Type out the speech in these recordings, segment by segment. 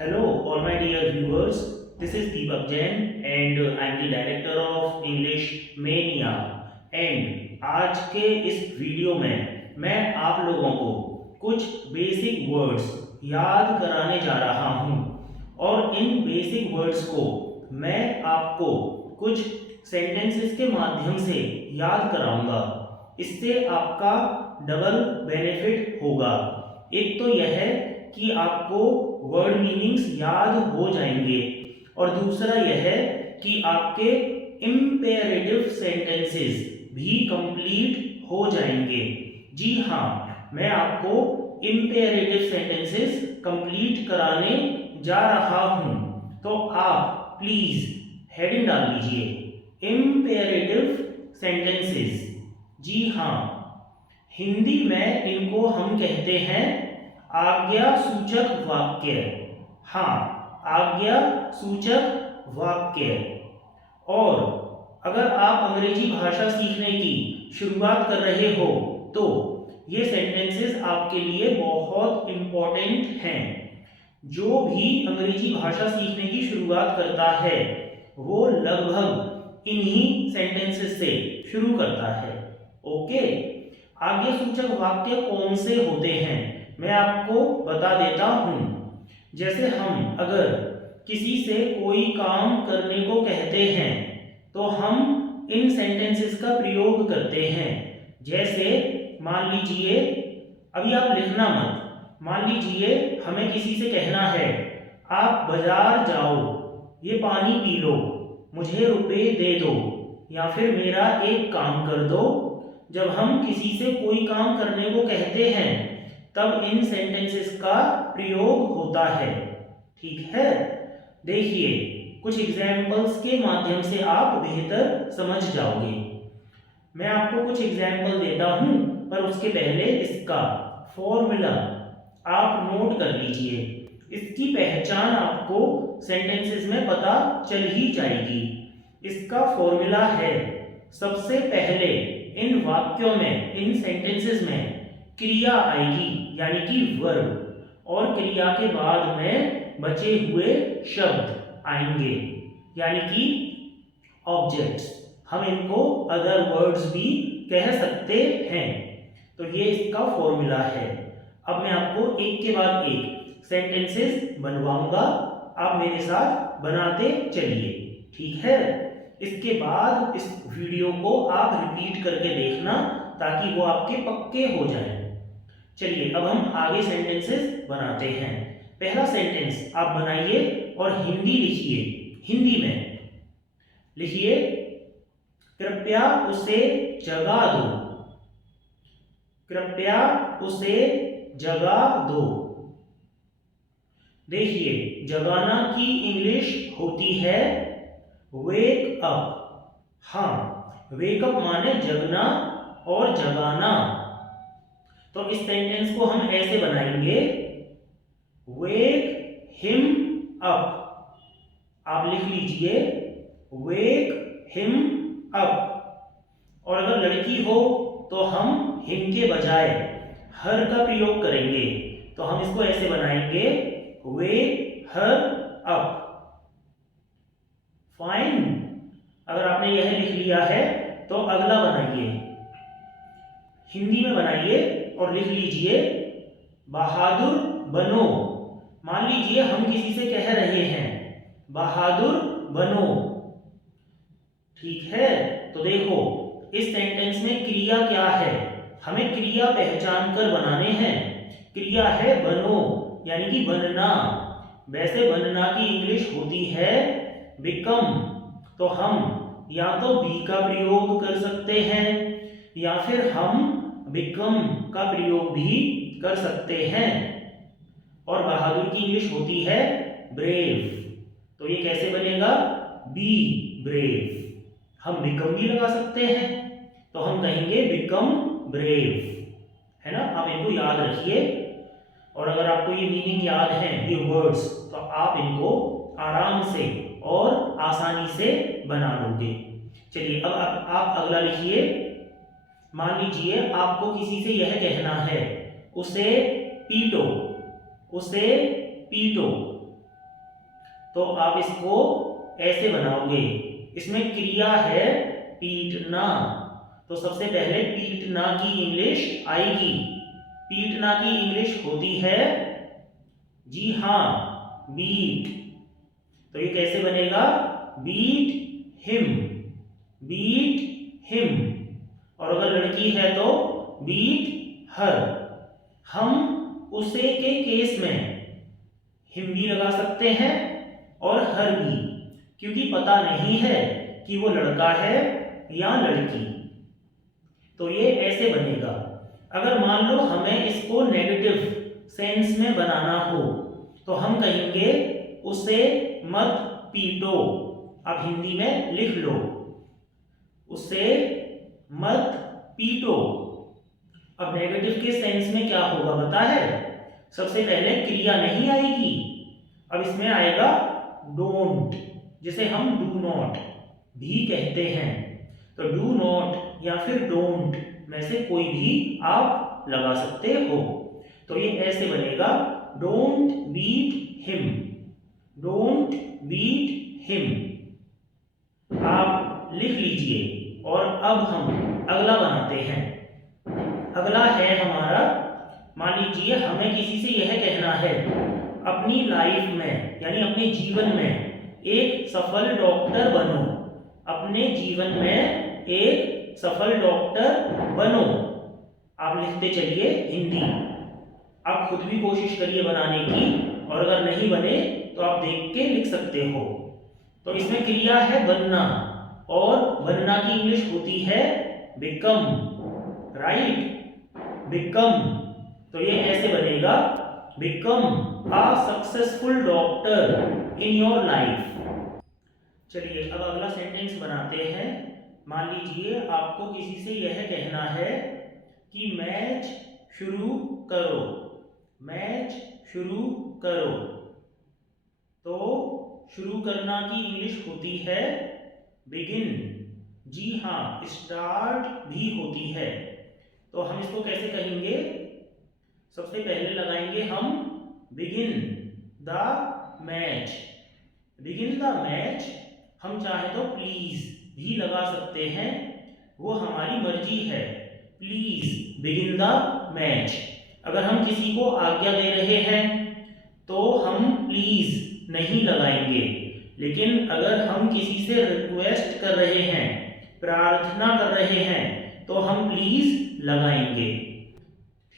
Hello, all my dear viewers. This is Deepak Jain and I am the director of English Mania. And आज के इस video में मैं आप लोगों को कुछ बेसिक वर्ड्स याद कराने जा रहा हूँ और इन बेसिक वर्ड्स को मैं आपको कुछ सेंटेंसेस के माध्यम से याद कराऊंगा। इससे आपका डबल बेनिफिट होगा। एक तो यह है कि आपको वर्ड मीनिंग्स याद हो जाएंगे और दूसरा यह है कि आपके इम्पेरेटिव सेंटेंसेस भी कंप्लीट हो जाएंगे। जी हाँ, मैं आपको इम्पेरेटिव सेंटेंसेस कंप्लीट कराने जा रहा हूं, तो आप प्लीज हेडिंग डाल लीजिए इम्पेरेटिव सेंटेंसेस। जी हाँ, हिंदी में इनको हम कहते हैं आज्ञा सूचक वाक्य। हाँ, आज्ञा सूचक वाक्य। और अगर आप अंग्रेजी भाषा सीखने की शुरुआत कर रहे हो तो ये सेंटेंसेस आपके लिए बहुत इंपॉर्टेंट हैं। जो भी अंग्रेजी भाषा सीखने की शुरुआत करता है वो लगभग इन्हीं सेंटेंसेस से शुरू करता है। ओके, आज्ञा सूचक वाक्य कौन से होते हैं मैं आपको बता देता हूं। जैसे हम अगर किसी से कोई काम करने को कहते हैं तो हम इन सेंटेंसेस का प्रयोग करते हैं। जैसे मान लीजिए, अभी आप लिखना मत, मान लीजिए हमें किसी से कहना है आप बाजार जाओ, ये पानी पी लो, मुझे रुपए दे दो, या फिर मेरा एक काम कर दो। जब हम किसी से कोई काम करने को कहते हैं तब इन सेंटेंसेस का प्रयोग होता है। ठीक है, देखिए कुछ एग्जाम्पल्स के माध्यम से आप बेहतर समझ जाओगे। मैं आपको कुछ एग्जाम्पल देता हूं, पर उसके पहले इसका फॉर्मूला आप नोट कर लीजिए। इसकी पहचान आपको सेंटेंसेस में पता चल ही जाएगी। इसका फॉर्मूला है, सबसे पहले इन वाक्यों में, इन सेंटेंसेस में क्रिया आएगी यानी कि वर्ब, और क्रिया के बाद में बचे हुए शब्द आएंगे यानी कि ऑब्जेक्ट्स। हम इनको अदर वर्ड्स भी कह सकते हैं। तो ये इसका फॉर्मूला है। अब मैं आपको एक के बाद एक सेंटेंसेस बनवाऊंगा, आप मेरे साथ बनाते चलिए। ठीक है, इसके बाद इस वीडियो को आप रिपीट करके देखना ताकि वो आपके पक्के हो जाए। चलिए अब हम आगे सेंटेंसेस बनाते हैं। पहला सेंटेंस आप बनाइए और हिंदी लिखिए। हिंदी में लिखिए, कृपया उसे जगा दो। कृपया उसे जगा दो। देखिए, जगाना की इंग्लिश होती है वेक अप। हाँ, वेक अप माने जगना और जगाना। तो इस सेंटेंस को हम ऐसे बनाएंगे, वेक हिम अप। आप लिख लीजिए वेक हिम अप। और अगर लड़की हो तो हम हिम के बजाय हर का प्रयोग करेंगे, तो हम इसको ऐसे बनाएंगे, वेक हर अप। फाइन। अगर आपने यह लिख लिया है तो अगला बनाइए, हिंदी में बनाइए और लिख लीजिए, बहादुर बनो। मान लीजिए हम किसी से कह रहे हैं बहादुर बनो। ठीक है, तो देखो इस सेंटेंस में क्रिया क्या है, हमें क्रिया पहचान कर बनाने हैं। क्रिया है बनो यानी कि बनना। वैसे बनना की इंग्लिश होती है बिकम। तो हम या तो बी का प्रयोग कर सकते हैं या फिर हम बिकम का प्रयोग भी कर सकते हैं। और बहादुर की इंग्लिश होती है ब्रेव। तो ये कैसे बनेगा, बी ब्रेव। हम बिकम भी लगा सकते हैं, तो हम कहेंगे बिकम ब्रेव, है ना। आप इनको याद रखिए, और अगर आपको ये मीनिंग याद है, ये वर्ड्स, तो आप इनको आराम से और आसानी से बना लोगे। चलिए अब आप अगला लिखिए। मान लीजिए आपको किसी से यह कहना है, उसे पीटो। उसे पीटो। तो आप इसको ऐसे बनाओगे। इसमें क्रिया है पीटना, तो सबसे पहले पीटना की इंग्लिश आएगी। पीटना की इंग्लिश होती है, जी हाँ, बीट। तो ये कैसे बनेगा? Beat him, beat him. और अगर लड़की है तो बीट हर। हम उसे के केस में हिम भी लगा सकते हैं और हर भी, क्योंकि पता नहीं है कि वो लड़का है या लड़की। तो ये ऐसे बनेगा। अगर मान लो हमें इसको नेगेटिव सेंस में बनाना हो तो हम कहेंगे उसे मत पीटो। अब हिंदी में लिख लो, उसे मत पीटो। अब नेगेटिव के सेंस में क्या होगा पता है? सबसे पहले क्रिया नहीं आएगी, अब इसमें आएगा डोंट, जिसे हम डू नॉट भी कहते हैं। तो डू नॉट या फिर डोंट में से कोई भी आप लगा सकते हो। तो ये ऐसे बनेगा, don't beat him, don't beat him. आप लिख लीजिए और अब हम अगला बनाते हैं। अगला है हमारा, मान लीजिए हमें किसी से यह कहना है अपनी लाइफ में यानी अपने जीवन में एक सफल डॉक्टर बनो। अपने जीवन में एक सफल डॉक्टर बनो। आप लिखते चलिए हिंदी। आप खुद भी कोशिश करिए बनाने की, और अगर नहीं बने तो आप देख के लिख सकते हो। तो इसमें क्रिया है बनना, और बनना की इंग्लिश होती है बिकम, राइट? बिकम। तो ये ऐसे बनेगा, become a successful doctor in your life. चलिए अब अगला सेंटेंस बनाते हैं। मान लीजिए आपको किसी से यह कहना है कि मैच शुरू करो, मैच शुरू करो। तो शुरू करना की इंग्लिश होती है बिगिन। जी हाँ, स्टार्ट भी होती है। तो हम इसको कैसे कहेंगे? सबसे पहले लगाएंगे हम begin the match, begin the match. हम चाहे तो प्लीज भी लगा सकते हैं, वो हमारी मर्जी है। Please begin the match. अगर हम किसी को आज्ञा दे रहे हैं तो हम प्लीज नहीं लगाएंगे, लेकिन अगर हम किसी से रिक्वेस्ट कर रहे हैं, प्रार्थना कर रहे हैं, तो हम प्लीज लगाएंगे।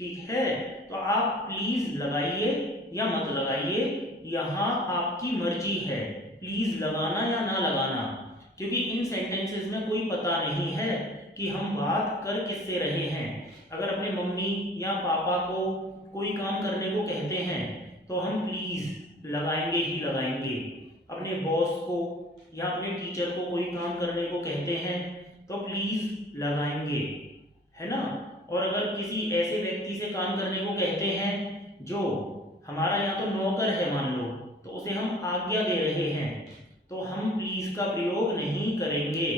ठीक है? तो आप प्लीज लगाइए या मत लगाइए, यहाँ आपकी मर्जी है प्लीज लगाना या ना लगाना, क्योंकि इन सेंटेंसेस में कोई पता नहीं है कि हम बात कर किससे रहे हैं। अगर अपने मम्मी या पापा को कोई काम करने को कहते हैं तो हम प्लीज लगाएंगे ही लगाएंगे। अपने बॉस को या अपने टीचर को कोई काम करने को कहते हैं तो प्लीज लगाएंगे, है ना? और अगर किसी ऐसे व्यक्ति से काम करने को कहते हैं जो हमारा या तो नौकर है मान लो, तो उसे हम आज्ञा दे रहे हैं, तो हम प्लीज का प्रयोग नहीं करेंगे।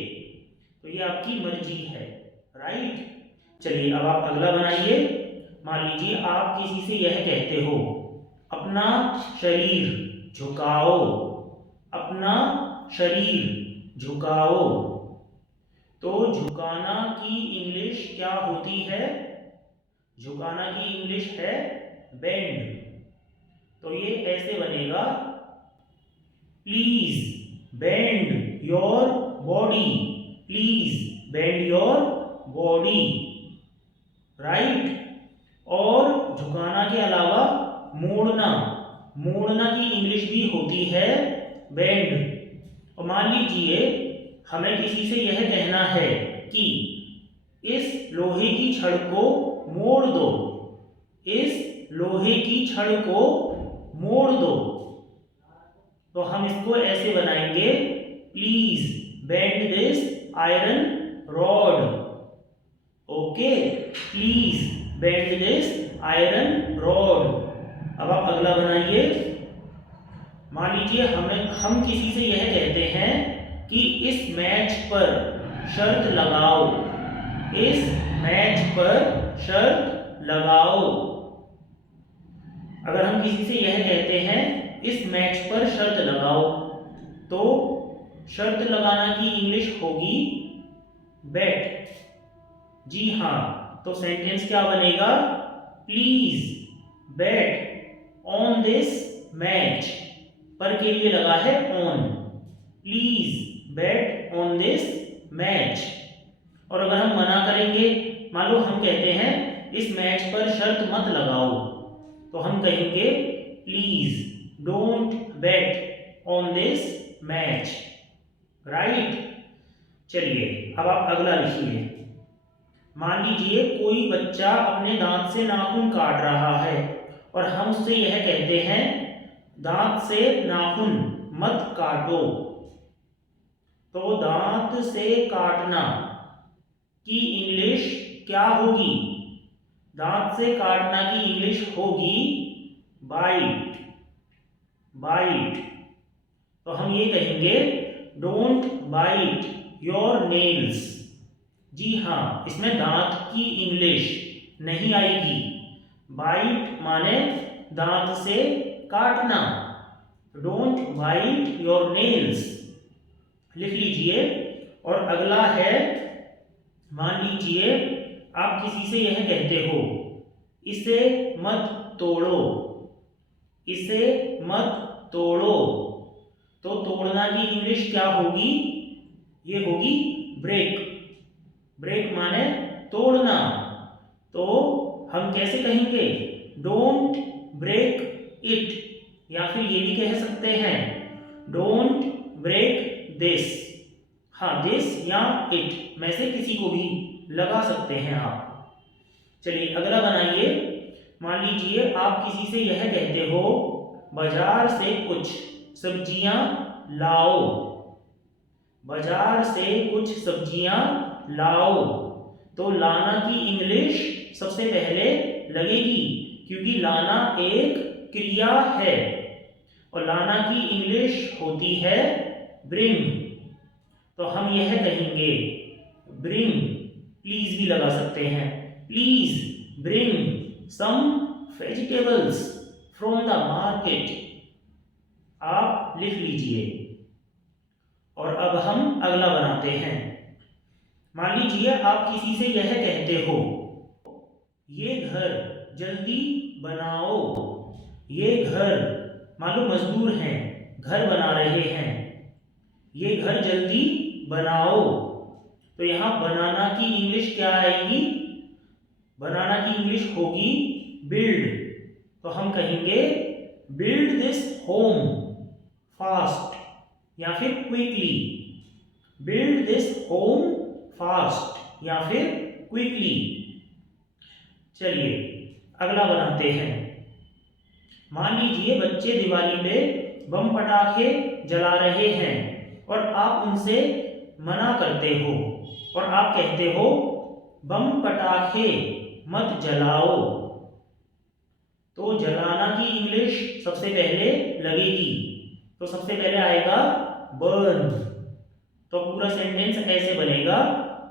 तो ये आपकी मर्जी है, राइट? चलिए अब आप अगला बनाइए। मान लीजिए आप किसी से यह कहते हो अपना शरीर झुकाओ, अपना शरीर झुकाओ। तो झुकाना की इंग्लिश क्या होती है? झुकाना की इंग्लिश है बेंड। तो ये ऐसे बनेगा, please bend your body, please bend your body, right? और झुकाना के अलावा मोड़ना, मोड़ना की इंग्लिश भी होती है बेंड। और मान लीजिए हमें किसी से यह कहना है कि इस लोहे की छड़ को मोड़ दो, इस लोहे की छड़ को मोड़ दो। तो हम इसको ऐसे बनाएंगे, please bend this iron rod. Okay, please bend this iron rod. अब आप अगला बनाइए। मान लीजिए हम किसी से यह कहते हैं कि इस मैच पर शर्त लगाओ, इस मैच पर शर्त लगाओ। अगर हम किसी से यह कहते हैं इस मैच पर शर्त लगाओ, लगाओ। तो शर्त लगाना की इंग्लिश होगी बेट। जी हाँ, तो सेंटेंस क्या बनेगा? Please bet on this match. पर के लिए लगा है on. Please bet on this match. और अगर हम मना करेंगे, मान लो हम कहते हैं इस मैच पर शर्त मत लगाओ, तो हम कहेंगे please don't bet on this match. Right. चलिए अब आप अगला लिखिए। मान लीजिए कोई बच्चा अपने दांत से नाखून काट रहा है और हम उससे यह कहते हैं दांत से नाखून मत काटो। तो दांत से काटना की इंग्लिश क्या होगी? दांत से काटना की इंग्लिश होगी बाइट। बाइट। तो हम ये कहेंगे डोंट बाइट योर नेल्स। जी हाँ, इसमें दांत की इंग्लिश नहीं आएगी। बाइट माने दांत से काटना। डोंट बाइट योर नेल्स लिख लीजिए। और अगला है, मान लीजिए आप किसी से यह कहते हो इसे मत तोड़ो। इसे मत तोड़ो। तो तोड़ना की इंग्लिश क्या होगी? ये होगी ब्रेक। ब्रेक माने तोड़ना। तो हम कैसे कहेंगे? Don't break it. या फिर ये भी कह सकते हैं डोंट ब्रेक दिस। हाँ, दिस या इट में से किसी को भी लगा सकते हैं आप। चलिए अगला बनाइए। मान लीजिए आप किसी से यह कहते हो बाजार से कुछ सब्जियां लाओ। बाजार से कुछ सब्जियां लाओ। तो लाना की इंग्लिश सबसे पहले लगेगी, क्योंकि लाना एक क्रिया है और लाना की इंग्लिश होती है ब्रिंग। तो हम यह कहेंगे ब्रिंग। प्लीज भी लगा सकते हैं। Please bring some vegetables from the market. आप लिख लीजिए। और अब हम अगला बनाते हैं। मान लीजिए आप किसी से यह कहते हो ये घर जल्दी बनाओ। ये घर, मान लो मजदूर हैं, घर बना रहे हैं। ये घर जल्दी बनाओ। तो यहां बनाना की इंग्लिश क्या आएगी? बनाना की इंग्लिश होगी बिल्ड। तो हम कहेंगे बिल्ड दिस होम फास्ट या फिर quickly. Build this home fast या फिर क्विकली। चलिए अगला बनाते हैं। मान लीजिए बच्चे दिवाली पे बम पटाखे जला रहे हैं और आप उनसे मना करते हो और आप कहते हो बम पटाखे मत जलाओ। तो जलाना की इंग्लिश सबसे पहले लगेगी। तो सबसे पहले आएगा बर्न। तो पूरा सेंटेंस ऐसे बनेगा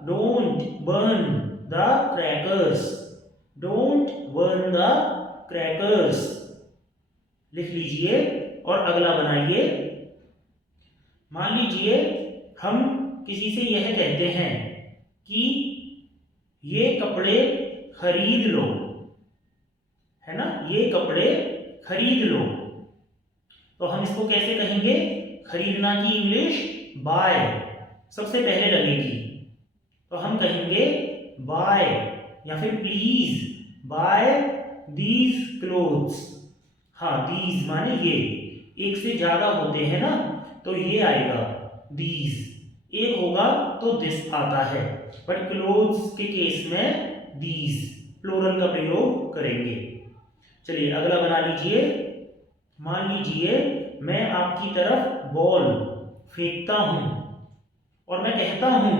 don't burn the crackers. Don't burn the crackers लिख लीजिए। और अगला बनाइए। मान लीजिए हम किसी से यह कहते हैं कि ये कपड़े खरीद लो, है ना, ये कपड़े खरीद लो। तो हम इसको कैसे कहेंगे? खरीदना की इंग्लिश बाय सबसे पहले लगेगी। तो हम कहेंगे बाय या फिर प्लीज बाय दीज क्लोथ्स। हाँ, दीज माने ये, एक से ज्यादा होते हैं ना, तो ये आएगा दीज। एक होगा तो दिस आता है, बट क्लोथ्स के केस में दीज प्लूरल का प्रयोग करेंगे। चलिए अगला बना लीजिए। मान लीजिए मैं आपकी तरफ बॉल फेंकता हूं और मैं कहता हूं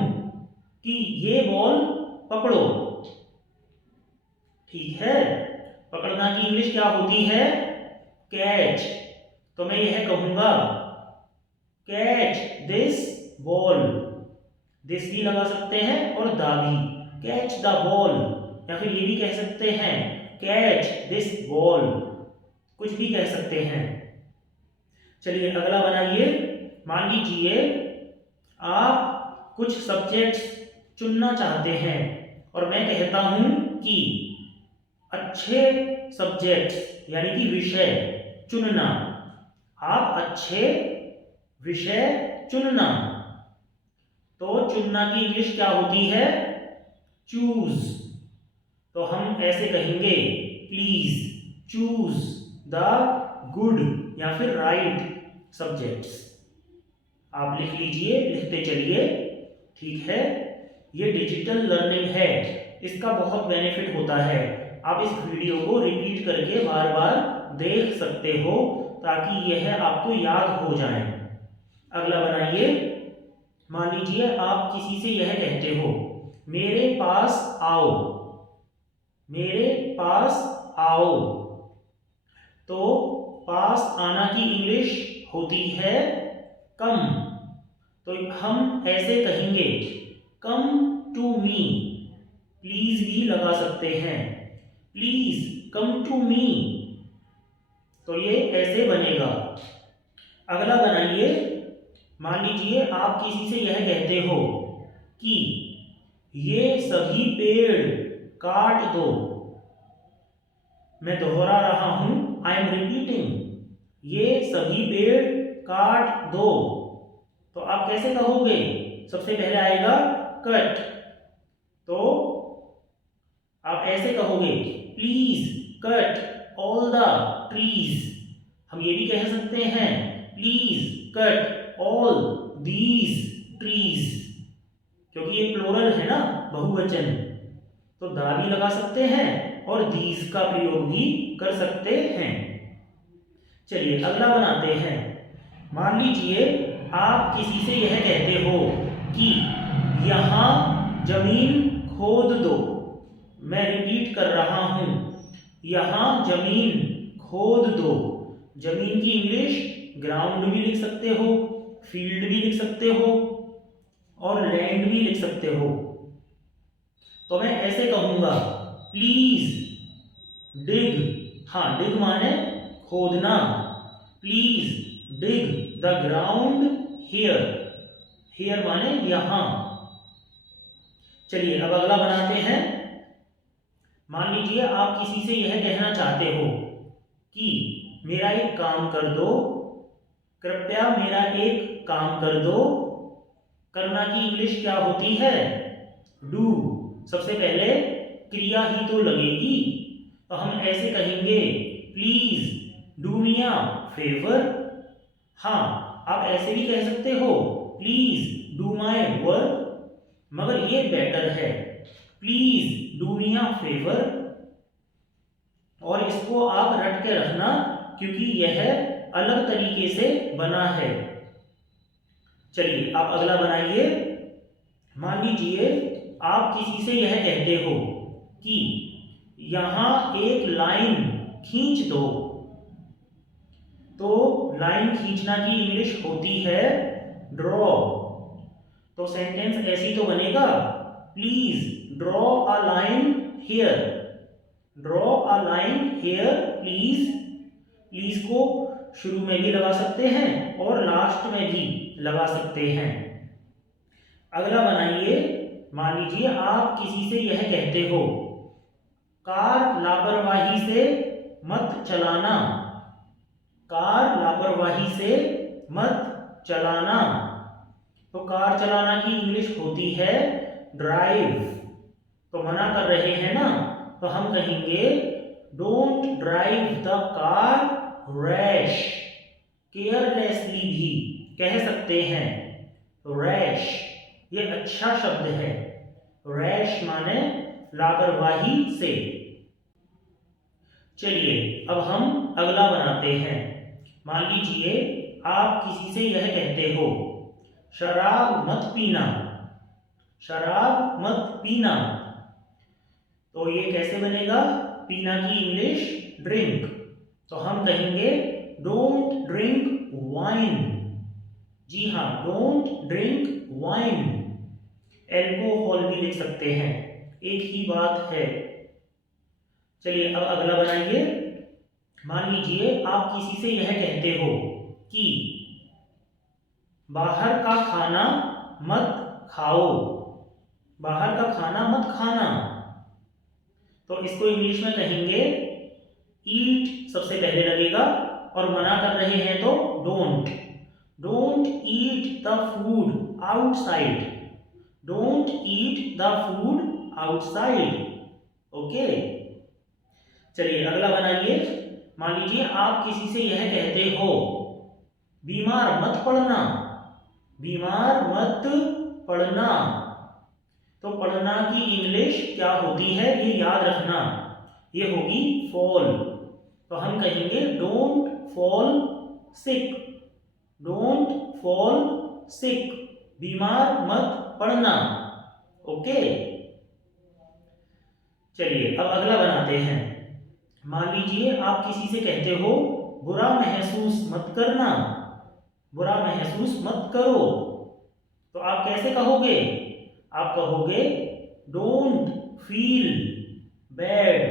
कि ये बॉल पकड़ो। ठीक है, पकड़ना की इंग्लिश क्या होती है? कैच। तो मैं यह कहूंगा कैच दिस बॉल। दिस भी लगा सकते हैं और द भी। कैच द बॉल या फिर ये भी कह सकते हैं कैच दिस बॉल, कुछ भी कह सकते हैं। चलिए अगला बनाइए। मान लीजिए आप कुछ सब्जेक्ट्स चुनना चाहते हैं और मैं कहता हूं कि अच्छे सब्जेक्ट्स यानी कि विषय चुनना। आप अच्छे विषय चुनना। तो चुनना की इंग्लिश क्या होती है? चूज। तो हम ऐसे कहेंगे, प्लीज चूज द गुड या फिर राइट सब्जेक्ट्स। आप लिख लीजिए, लिखते चलिए, ठीक है। ये डिजिटल लर्निंग है, इसका बहुत बेनिफिट होता है। आप इस वीडियो को रिपीट करके बार बार देख सकते हो ताकि यह आपको याद हो जाए। अगला बनाइए। मान लीजिए आप किसी से यह कहते हो, मेरे पास आओ, मेरे पास आओ। तो पास आना की इंग्लिश होती है कम। तो हम ऐसे कहेंगे, कम टू मी। प्लीज भी लगा सकते हैं, प्लीज कम टू मी। तो ये ऐसे बनेगा। अगला बनाइए। मान लीजिए आप किसी से यह कहते हो कि ये सभी पेड़ काट दो। मैं दोहरा रहा हूं, आई एम रिपीटिंग, ये सभी पेड़ काट दो। तो आप कैसे कहोगे? सबसे पहले आएगा कट। तो आप ऐसे कहोगे, please cut all the trees. हम ये भी कह सकते हैं, please cut all these trees, क्योंकि ये प्लूरल है ना, बहुवचन। तो दा भी लगा सकते हैं और दीज का प्रयोग भी कर सकते हैं। चलिए अगला बनाते हैं। मान लीजिए आप किसी से यह कहते हो कि यहां जमीन खोद दो। मैं रिपीट कर रहा हूं, यहां जमीन खोद दो। जमीन की इंग्लिश ग्राउंड भी लिख सकते हो, फील्ड भी लिख सकते हो और लैंड भी लिख सकते हो। तो मैं ऐसे कहूंगा, प्लीज डिग। हाँ, डिग माने खोदना। Please dig the ground here. Here माने यहां। चलिए अब अगला बनाते हैं। मान लीजिए आप किसी से यह कहना चाहते हो कि मेरा एक काम कर दो, कृपया मेरा एक काम कर दो। करना की इंग्लिश क्या होती है? डू। सबसे पहले क्रिया ही तो लगेगी, तो हम ऐसे कहेंगे, please do me a favour. हाँ, आप ऐसे भी कह सकते हो, प्लीज डू माई वर्क, मगर ये बेटर है, please do me a favour. और इसको आप रट के रखना क्योंकि यह अलग तरीके से बना है। चलिए आप अगला बनाइए। मान लीजिए आप किसी से यह कहते हो कि यहां एक लाइन खींच दो। तो लाइन खींचना की इंग्लिश होती है ड्रॉ। तो सेंटेंस ऐसी तो बनेगा, please draw a line here. Draw a line here please. Please को शुरू में भी लगा सकते हैं और लास्ट में भी लगा सकते हैं। अगला बनाइए। मान लीजिए आप किसी से यह कहते हो, कार लापरवाही से मत चलाना। कार लापरवाही से मत चलाना। तो कार चलाना की इंग्लिश होती है ड्राइव। तो मना कर रहे हैं ना, तो हम कहेंगे, don't drive the car rash. Carelessly भी कह सकते हैं। रैश ये अच्छा शब्द है। रैश माने लापरवाही से। चलिए अब हम अगला बनाते हैं। मान लीजिए आप किसी से यह कहते हो, शराब मत पीना। शराब मत पीना। तो ये कैसे बनेगा? पीना की इंग्लिश ड्रिंक। तो हम कहेंगे, डोंट ड्रिंक वाइन। जी हाँ, डोंट ड्रिंक वाइन। एल्कोहल भी लिख सकते हैं, एक ही बात है। चलिए अब अगला बनाइए। मान लीजिए आप किसी से यह कहते हो कि बाहर का खाना मत खाओ, बाहर का खाना मत खाना। तो इसको इंग्लिश में कहेंगे ईट सबसे पहले लगेगा, और मना कर रहे हैं तो don't. Don't eat the food outside, don't eat the food outside. Okay, चलिए अगला बनाइए। मान लीजिए आप किसी से यह कहते हो, बीमार मत पड़ना, बीमार मत पड़ना। तो पढ़ना की इंग्लिश क्या होती है ये याद रखना, ये होगी फॉल। तो हम कहेंगे don't fall sick, don't fall sick, बीमार मत पड़ना। ओके, चलिए अब अगला बनाते हैं। मान लीजिए आप किसी से कहते हो, बुरा महसूस मत करना, बुरा महसूस मत करो। तो आप कैसे कहोगे? आप कहोगे डोंट फील बैड,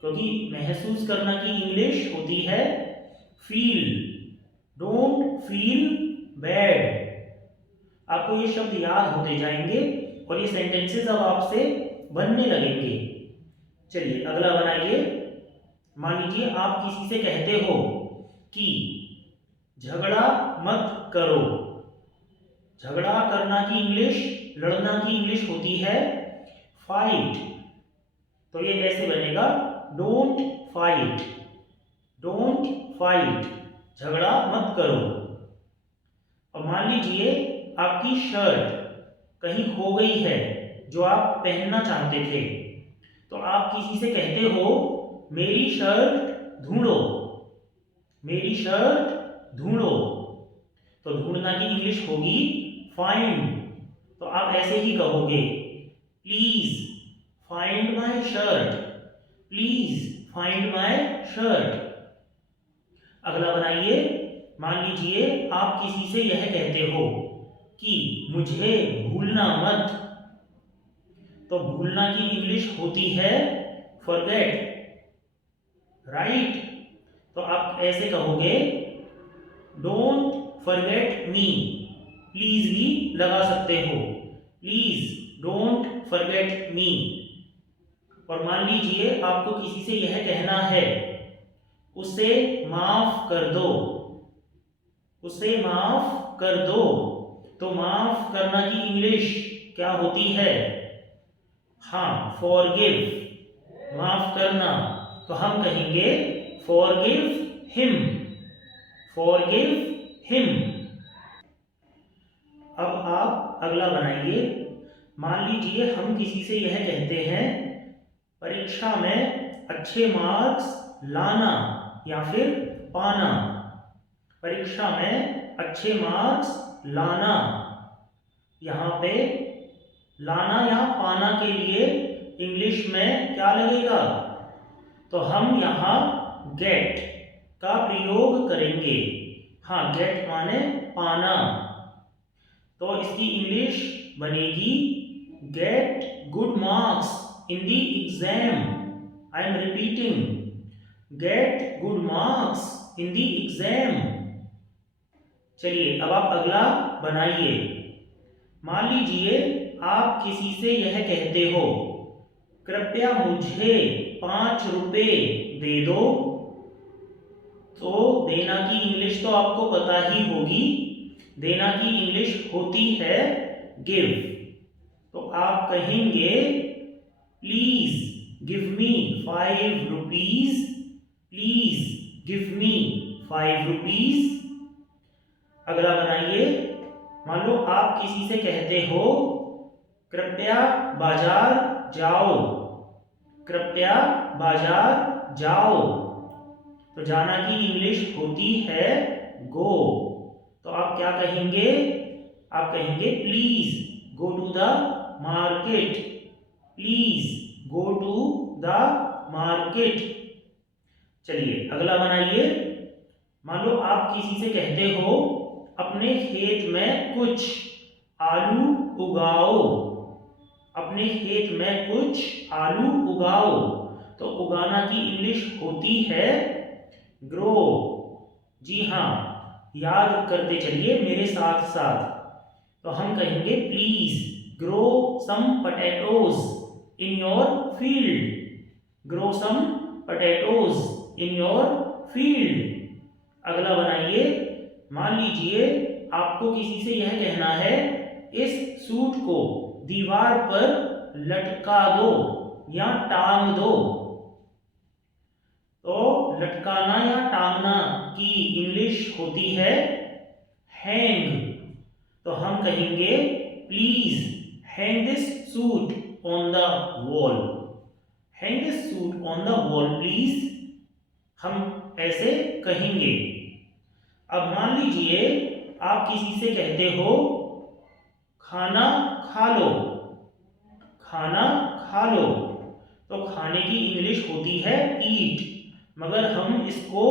क्योंकि महसूस करना की इंग्लिश होती है फील। Don't feel bad. आपको ये शब्द याद होते जाएंगे और ये सेंटेंसेस अब आपसे बनने लगेंगे। चलिए अगला बनाइए। मान लीजिए आप किसी से कहते हो कि झगड़ा मत करो। झगड़ा करना की इंग्लिश, लड़ना की इंग्लिश होती है फाइट। तो ये ऐसे बनेगा डोंट फाइट, डोंट फाइट, झगड़ा मत करो। और मान लीजिए आपकी शर्ट कहीं खो गई है जो आप पहनना चाहते थे, तो आप किसी से कहते हो मेरी शर्ट ढूंढो, मेरी शर्ट ढूंढो। तो ढूंढना की इंग्लिश होगी फाइंड। तो आप ऐसे ही कहोगे please find my shirt, please find my shirt. अगला बनाइए। मान लीजिए आप किसी से यह कहते हो कि मुझे भूलना मत। तो भूलना की इंग्लिश होती है फॉरगेट, राइट। तो आप ऐसे कहोगे डोंट फॉरगेट मी, प्लीज भी लगा सकते हो, प्लीज डोंट फॉरगेट मी। और मान लीजिए आपको किसी से यह कहना है उसे माफ कर दो, उसे माफ कर दो। तो माफ करना की इंग्लिश क्या होती है? हाँ, फॉरगिव, माफ करना। तो हम कहेंगे फॉरगिव हिम, फॉरगिव हिम। अब आप अगला बनाइए। मान लीजिए हम किसी से यह कहते हैं परीक्षा में अच्छे मार्क्स लाना या फिर पाना। परीक्षा में अच्छे मार्क्स लाना, यहाँ पे लाना या पाना के लिए इंग्लिश में क्या लगेगा? तो हम यहाँ गेट का प्रयोग करेंगे। हाँ, गेट माने पाना। तो इसकी इंग्लिश बनेगी get good marks in the exam. I am repeating, get good marks in the exam. चलिए अब आप अगला बनाइए। मान लीजिए आप किसी से यह कहते हो कृपया मुझे 5 रुपए दे दो। तो देना की इंग्लिश तो आपको पता ही होगी, देना की इंग्लिश होती है गिव। तो आप कहेंगे please give me 5 rupees, please give me 5 rupees. अगला बनाइए। मान लो आप किसी से कहते हो कृपया बाजार जाओ, कृपया बाजार जाओ। तो जाना की इंग्लिश होती है गो। तो आप क्या कहेंगे? आप कहेंगे please go to the market, please go to the market. चलिए अगला बनाइए। मान लो आप किसी से कहते हो अपने खेत में कुछ आलू उगाओ, अपने खेत में कुछ आलू उगाओ। तो उगाना की इंग्लिश होती है ग्रो। जी हाँ, याद करते चलिए मेरे साथ साथ। तो हम कहेंगे please grow some potatoes in your field. Grow some potatoes in your field. अगला बनाइए। मान लीजिए आपको किसी से यह कहना है इस सूट को दीवार पर लटका दो या टांग दो। तो लटकाना या टांगना की इंग्लिश होती है हैंग। तो हम कहेंगे please hang this suit on the wall. Hang this suit on the wall please. हम ऐसे कहेंगे। अब मान लीजिए आप किसी से कहते हो खाना खा लो। खाना खा लो। तो खाने की इंग्लिश होती है ईट, मगर हम इसको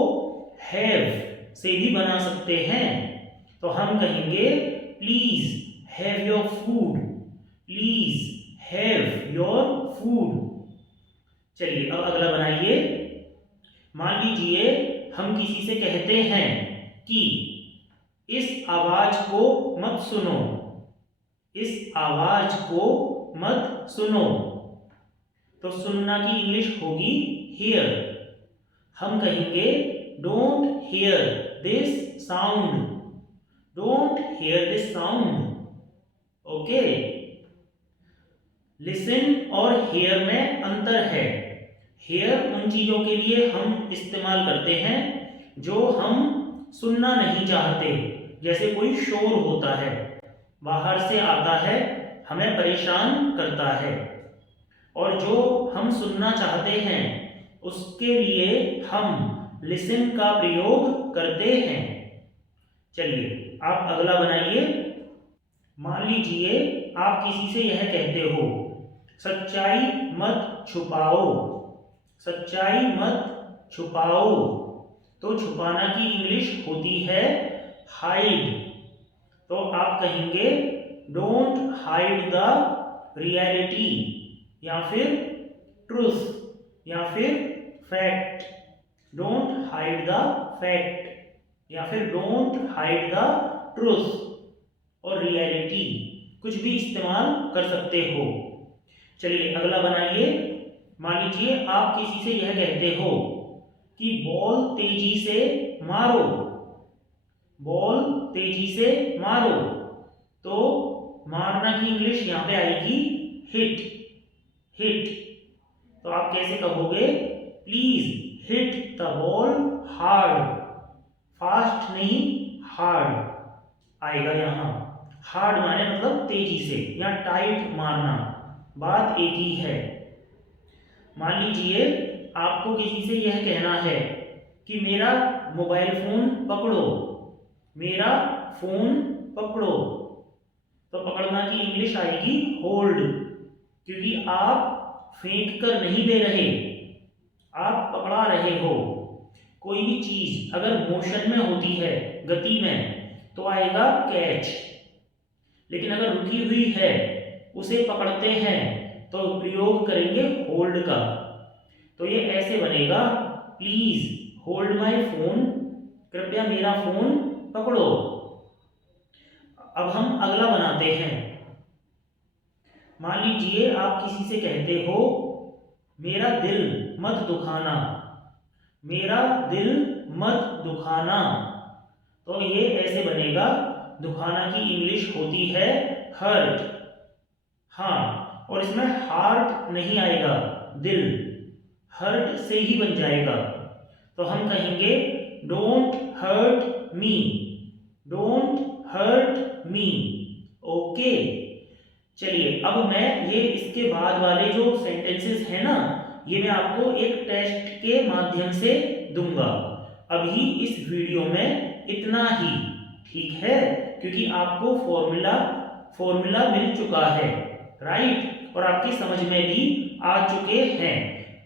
हैव से भी बना सकते हैं। तो हम कहेंगे please have your food. Please have your food. चलिए अब अगला बनाइए। मान लीजिए हम किसी से कहते हैं कि इस आवाज को मत सुनो। इस आवाज को मत सुनो। तो सुनना की इंग्लिश होगी हियर। हम कहेंगे don't hear this sound. Don't hear this sound. Okay. Listen और हियर में अंतर है। हियर उन चीजों के लिए हम इस्तेमाल करते हैं जो हम सुनना नहीं चाहते। जैसे कोई शोर होता है, बाहर से आता है, हमें परेशान करता है। और जो हम सुनना चाहते हैं उसके लिए हम लिसन का प्रयोग करते हैं। चलिए आप अगला बनाइए। मान लीजिए आप किसी से यह कहते हो सच्चाई मत छुपाओ। सच्चाई मत छुपाओ। तो छुपाना की इंग्लिश होती है हाइड। तो आप कहेंगे डोंट हाइड द रियलिटी, या फिर ट्रूथ, या फिर fact. Don't hide the fact, या फिर डोंट हाइड द ट्रूथ और रियलिटी, कुछ भी इस्तेमाल कर सकते हो। चलिए अगला बनाइए। मान लीजिए आप किसी से यह कहते हो कि बॉल तेजी से मारो। बॉल तेजी से मारो। तो मारना की इंग्लिश यहां पे आएगी हिट। हिट। तो आप कैसे कहोगे please hit the ball hard. Fast नहीं, हार्ड आएगा यहां। हार्ड माने मतलब तेजी से, या टाइट मारना, बात एक ही है। मान लीजिए आपको किसी से यह कहना है कि मेरा मोबाइल फोन पकड़ो। मेरा फोन पकड़ो। तो पकड़ना की इंग्लिश आएगी होल्ड, क्योंकि आप फेंक कर नहीं दे रहे, आप पकड़ा रहे हो। कोई भी चीज अगर मोशन में होती है, गति में, तो आएगा कैच। लेकिन अगर रुकी हुई है, उसे पकड़ते हैं, तो प्रयोग करेंगे होल्ड का। तो ये ऐसे बनेगा प्लीज होल्ड माय फोन। कृपया मेरा फोन पकड़ो। अब हम अगला बनाते हैं। मान लीजिए आप किसी से कहते हो मेरा दिल मत दुखाना। मेरा दिल मत दुखाना। तो ये ऐसे बनेगा। दुखाना की इंग्लिश होती है हर्ट। हाँ, और इसमें हार्ट नहीं आएगा, दिल हर्ट से ही बन जाएगा। तो हम कहेंगे don't hurt me. Don't hurt me. Okay. चलिए अब मैं ये इसके बाद वाले जो सेंटेंसेस हैं ना, ये मैं आपको एक टेस्ट के माध्यम से दूंगा। अभी इस वीडियो में इतना ही, ठीक है? क्योंकि आपको फॉर्मूला मिल चुका है, राइट? और आपकी समझ में भी आ चुके हैं।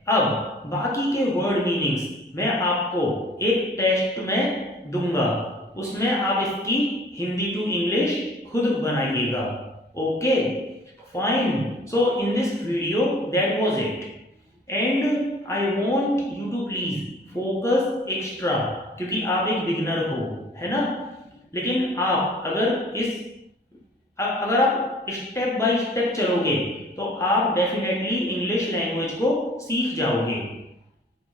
अब बाकी के वर्ड मीनिंग्स मैं आपको एक टेस्ट में दूंगा, उसमें आप इसकी हिंदी टू इंग्लिश खुद बनाइएगा। Okay, fine. So in this video that was it, and I want you to please focus extra, क्योंकि आप एक बिगिनर हो, है ना? लेकिन आप अगर आप स्टेप बाय स्टेप चलोगे तो आप डेफिनेटली इंग्लिश लैंग्वेज को सीख जाओगे.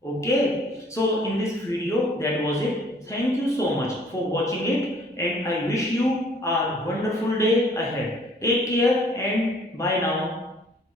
Okay, so in this video, that was it. Thank you so much for watching it, and I wish you a wonderful day ahead. Take care and bye now.